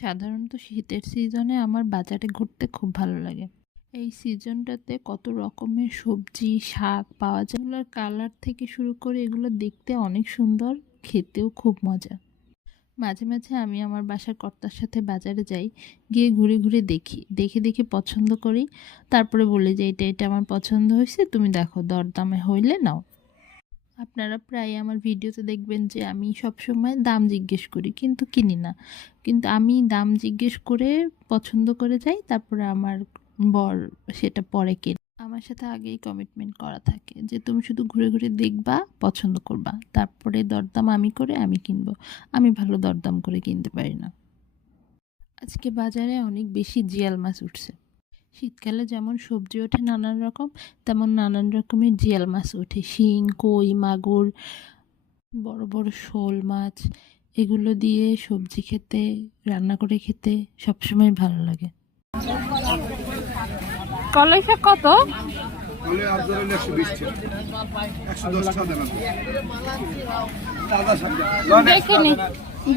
সাধারণত শীতের সিজনে আমার বাজারে ঘুরতে খুব ভালো লাগে। এই সিজনটাতে কত রকমের সবজি, শাক পাওয়া যায়। এগুলোর কালার থেকে শুরু করে এগুলো দেখতে অনেক সুন্দর, খেতেও খুব মজা। মাঝে মাঝে আমি আমার বাসার কর্তার সাথে বাজারে যাই, গিয়ে ঘুরে ঘুরে দেখি, দেখে দেখে পছন্দ করি। তারপরে বলি যে এটা আমার পছন্দ হয়েছে, তুমি দেখো, দরদামে হইলে নাও। আপনারা প্রায় আমার ভিডিওতে দেখবেন যে আমি সবসময় দাম জিজ্ঞেস করি, কিন্তু কিনি না। কিন্তু আমি দাম জিজ্ঞেস করে পছন্দ করে যাই, তারপরে আমার বর সেটা পরে কেনে। আমার সাথে আগেই কমিটমেন্ট করা থাকে যে তুমি শুধু ঘুরে ঘুরে দেখবা, পছন্দ করবা, তারপরে দরদাম আমি করে আমি কিনবো। আমি ভালো দরদাম করে কিনতে পারি না। আজকে বাজারে অনেক বেশি জিয়াল মাছ উঠছে। শীতকালে যেমন সবজি ওঠে নানান রকম, তেমন নানান রকমের জিয়াল মাছ ওঠে। শিং, কই, মাগুর, বড় বড় শোল মাছ, এগুলো দিয়ে সবজি খেতে, রান্না করে খেতে সবসময় ভালো লাগে। কলাই শাক কত?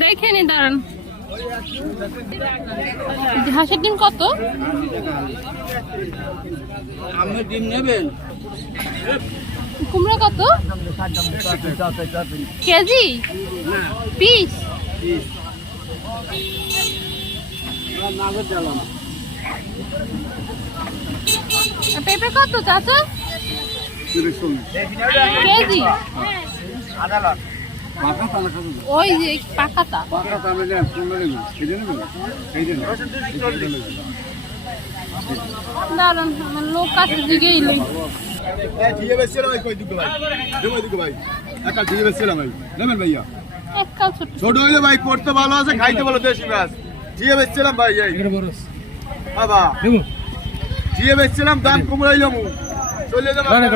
দেখেনি দাঁড়ান। হাঁসের ডিম কত? আপনি ডিম নেবেন? কুমড়া কত কেজি? পিস? পেঁপে কত চাচা কেজি? ওই যে পাকাটা দাঁড়ান, আমার লোক আছে দিকে ছোট হইলে ভাই পড়তে ভালো আছে, খাইতে ভালো, দেশি মাছ জিয়ে বেচছিলাম ভাই। বাবা জিয়ে বেচছিলাম, দাম কমাইল চলে যাবে ভালো।